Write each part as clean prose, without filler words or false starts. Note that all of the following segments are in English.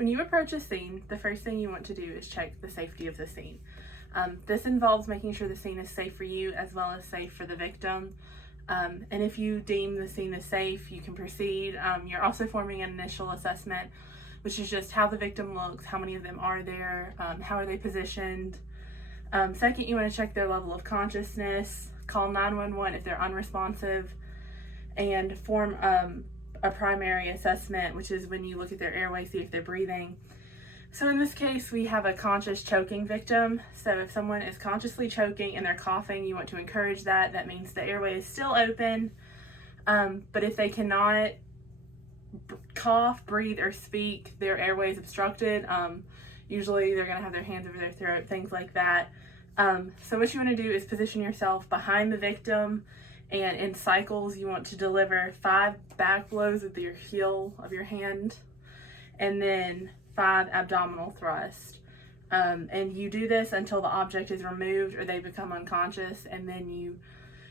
When you approach a scene, the first thing you want to do is check the safety of the scene. This involves making sure the scene is safe for you as well as safe for the victim. And if you deem the scene is safe, you can proceed. You're also forming an initial assessment, which is just how the victim looks, how many of them are there, how are they positioned. Second, you want to check their level of consciousness, call 911 if they're unresponsive, and form a primary assessment, which is when you look at their airway, see if they're breathing. So in this case, we have a conscious choking victim. So if someone is consciously choking and they're coughing, you want to encourage that. That means the airway is still open. But if they cannot cough, breathe, or speak, their airway is obstructed. Usually they're going to have their hands over their throat, things like that. So what you want to do is position yourself behind the victim, and in cycles you want to deliver 5 back blows with your heel of your hand, and then 5 abdominal thrusts. And you do this until the object is removed or they become unconscious, and then you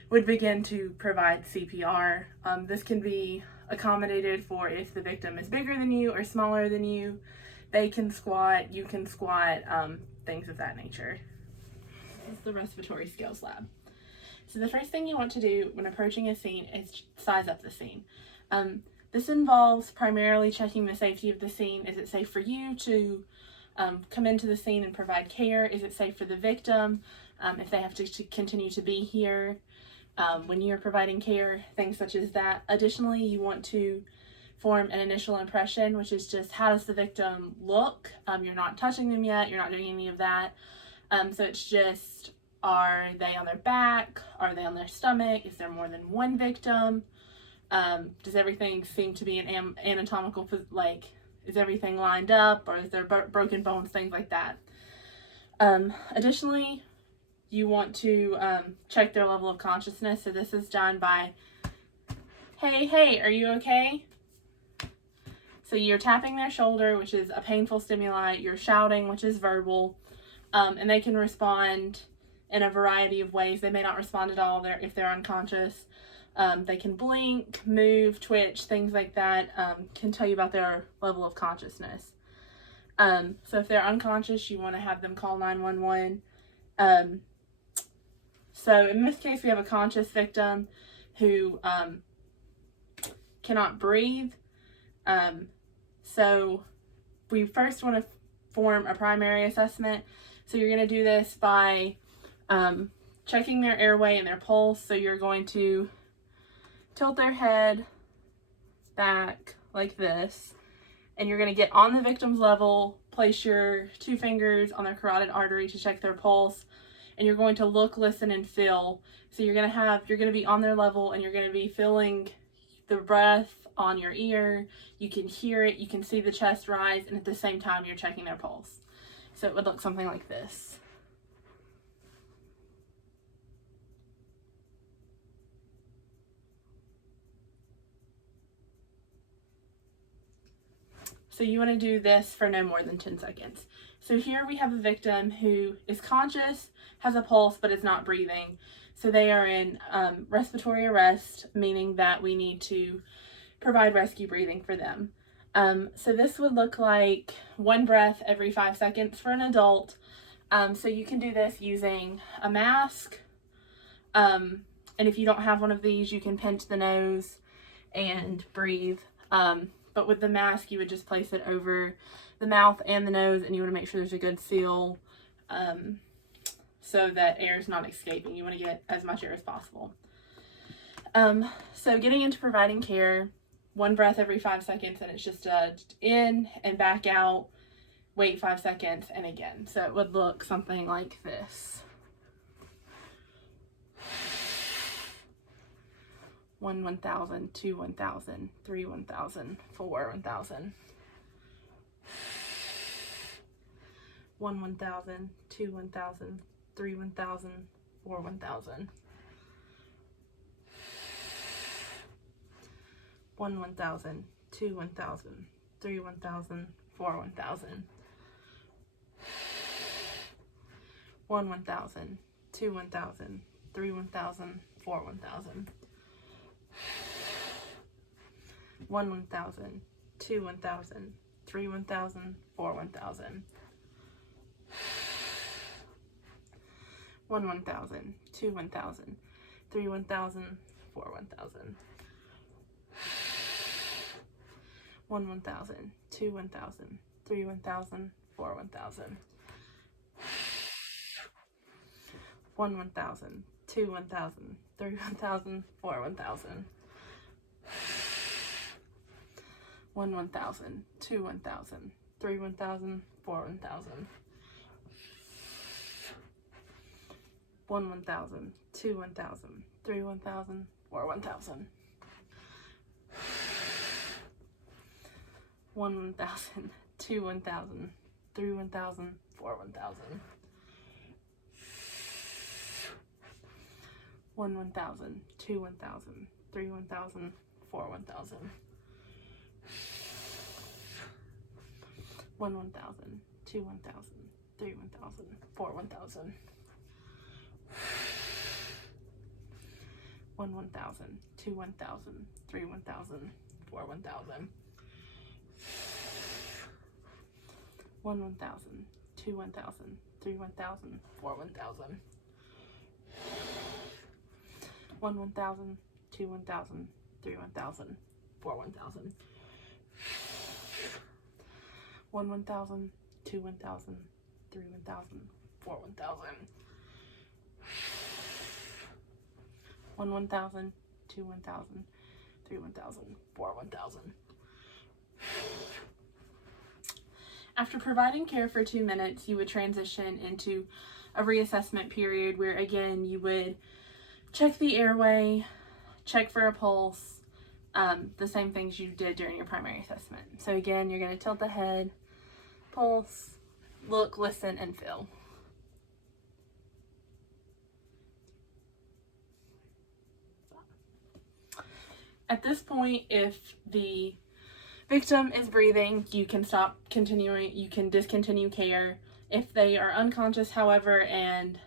would begin to provide CPR. This can be accommodated for if the victim is bigger than you or smaller than you. They can squat, you can squat, things of that nature. This is the respiratory skills lab. So the first thing you want to do when approaching a scene is size up the scene. This involves primarily checking the safety of the scene. Is it safe for you to come into the scene and provide care? Is it safe for the victim if they have to continue to be here when you're providing care? Things such as that. Additionally, you want to form an initial impression, which is just how does the victim look? You're not touching them yet. You're not doing any of that. So it's just, are they on their back? Are they on their stomach? Is there more than one victim? Does everything seem to be an anatomical, like, is everything lined up, or is there broken bones, things like that. Additionally, you want to check their level of consciousness. So this is done by, hey, are you okay? So you're tapping their shoulder, which is a painful stimuli. You're shouting, which is verbal. And they can respond in a variety of ways. They may not respond at all if they're unconscious. They can blink, move, twitch, things like that can tell you about their level of consciousness. So if they're unconscious, you want to have them call 911. So in this case, we have a conscious victim who cannot breathe. So we first want to form a primary assessment. So you're going to do this by checking their airway and their pulse. So you're going to tilt their head back like this, and you're going to get on the victim's level, place your 2 fingers on their carotid artery to check their pulse, and you're going to look, listen, and feel. So you're going to be on their level, and you're going to be feeling the breath on your ear. You can hear it, you can see the chest rise, and at the same time you're checking their pulse. So it would look something like this. So you want to do this for no more than 10 seconds. So here we have a victim who is conscious, has a pulse, but is not breathing. So they are in respiratory arrest, meaning that we need to provide rescue breathing for them. So this would look like 1 breath every 5 seconds for an adult. So you can do this using a mask. And if you don't have one of these, you can pinch the nose and breathe. But with the mask, you would just place it over the mouth and the nose, and you want to make sure there's a good seal so that air is not escaping. You want to get as much air as possible. So getting into providing care, 1 breath every 5 seconds, and it's just in and back out, wait 5 seconds, and again. So it would look something like this. 1, 1,000, 2, 1,000, 3, 1,000, 4, 1,000. 1, 1,000, 2, 1,000, 3, 1,000, 4, 1,000. 1, 1,000, 2, 1,000, 3, 1,000, 4, 1,000. 1, 1,000, 2, 1,000, 3, 1,000, 4, 1,000. 1, 1,000, 2, 1,000, 3 1,000, 4 1,000. 1 1,000, 2 1,000, 3 1,000, 4 1,000. 1 1,000, 2 1,000, 3 1,000, 4 1,000. 1 1,000, 2 1,000, 3 1,000, 4 1,000. 1 1,000, 2 1,000, 3 1,000, 4 1,000. 1 1,000, 2 1,000, 3 1,000, 4 1,000. 1 1,000, 2 1,000, 3 1,000, 4 1,000. 1 1,000, 2 1,000, 3 1,000, 4 1,000. 1 1,000, 2 1,000, 3 1,000, 4 1,000. 1 1,000, 2 1,000, 3 1,000, 4 1,000. 1 1,000, 2 1,000, 3 1,000, 4 1,000. 1 1,000, 2 1,000, 3 1,000, 4 1,000. 1 1,000, 2 1,000, 3 1,000, 4 1,000. 1 1,000, 2 1,000, 3 1,000, 4 1,000. After providing care for 2 minutes, you would transition into a reassessment period where, again, you would check the airway, check for a pulse, the same things you did during your primary assessment. So again, you're going to tilt the head, pulse, look, listen, and feel. At this point, if the victim is breathing, you can discontinue care. If they are unconscious, however, and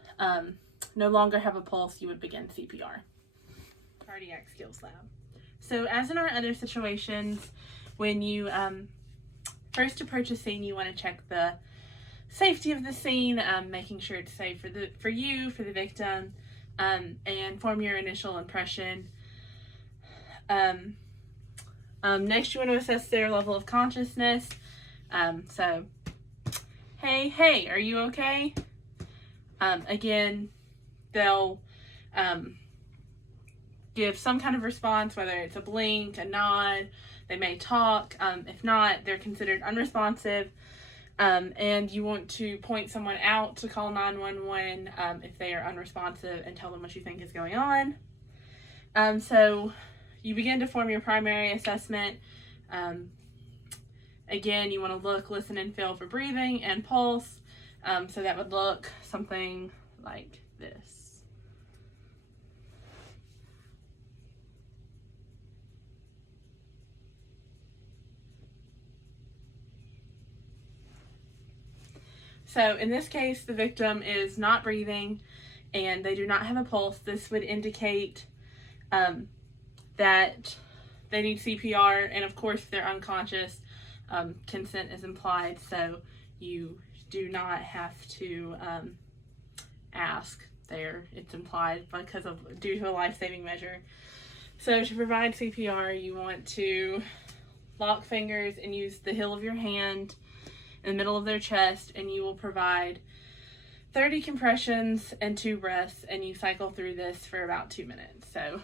no longer have a pulse, you would begin CPR. Cardiac Skills Lab. So as in our other situations, when you first approach a scene, you want to check the safety of the scene, making sure it's safe for you, for the victim, and form your initial impression. Next, you want to assess their level of consciousness. So, hey, are you okay? Again, they'll give some kind of response, whether it's a blink, a nod. They may talk. If not, they're considered unresponsive. And you want to point someone out to call 911 if they are unresponsive, and tell them what you think is going on. So you begin to form your primary assessment. Again, you want to look, listen, and feel for breathing and pulse. So that would look something like this. So in this case, the victim is not breathing and they do not have a pulse. This would indicate that they need CPR, and of course, if they're unconscious, consent is implied, so you do not have to ask there. It's implied due to a life-saving measure. So to provide CPR, you want to lock fingers and use the heel of your hand in the middle of their chest, and you will provide 30 compressions and 2 breaths, and you cycle through this for about 2 minutes. So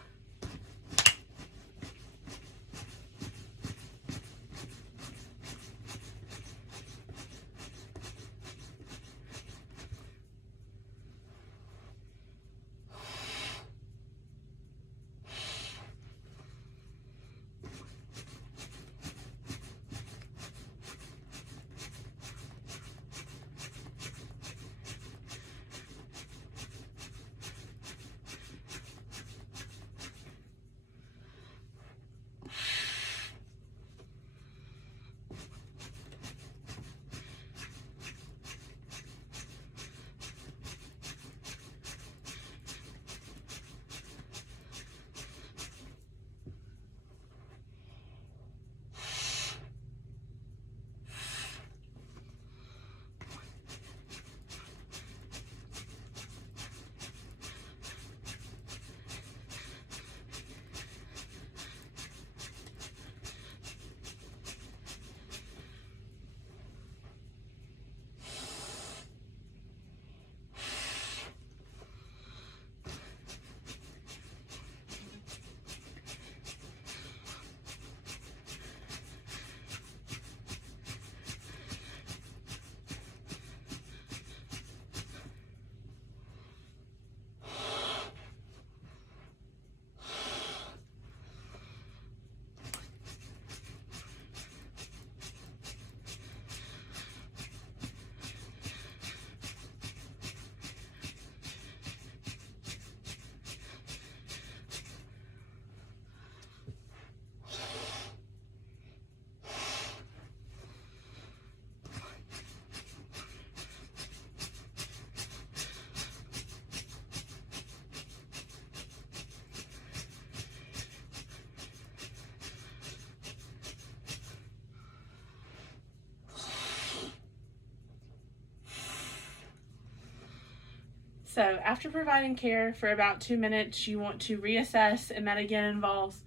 So after providing care for about 2 minutes, you want to reassess, and that again involves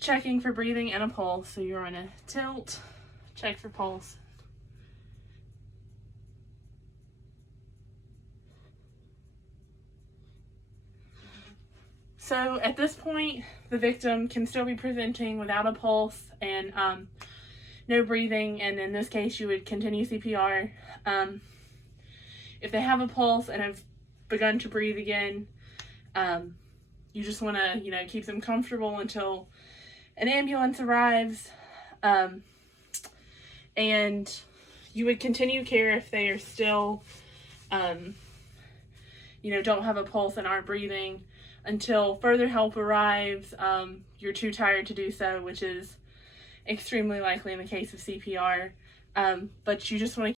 checking for breathing and a pulse. So you're going to tilt, check for pulse. So at this point, the victim can still be presenting without a pulse and no breathing, and in this case you would continue CPR. If they have a pulse and have begun to breathe again, you just want to keep them comfortable until an ambulance arrives, and you would continue care if they are still don't have a pulse and aren't breathing until further help arrives. You're too tired to do so, which is extremely likely in the case of CPR, but you just want to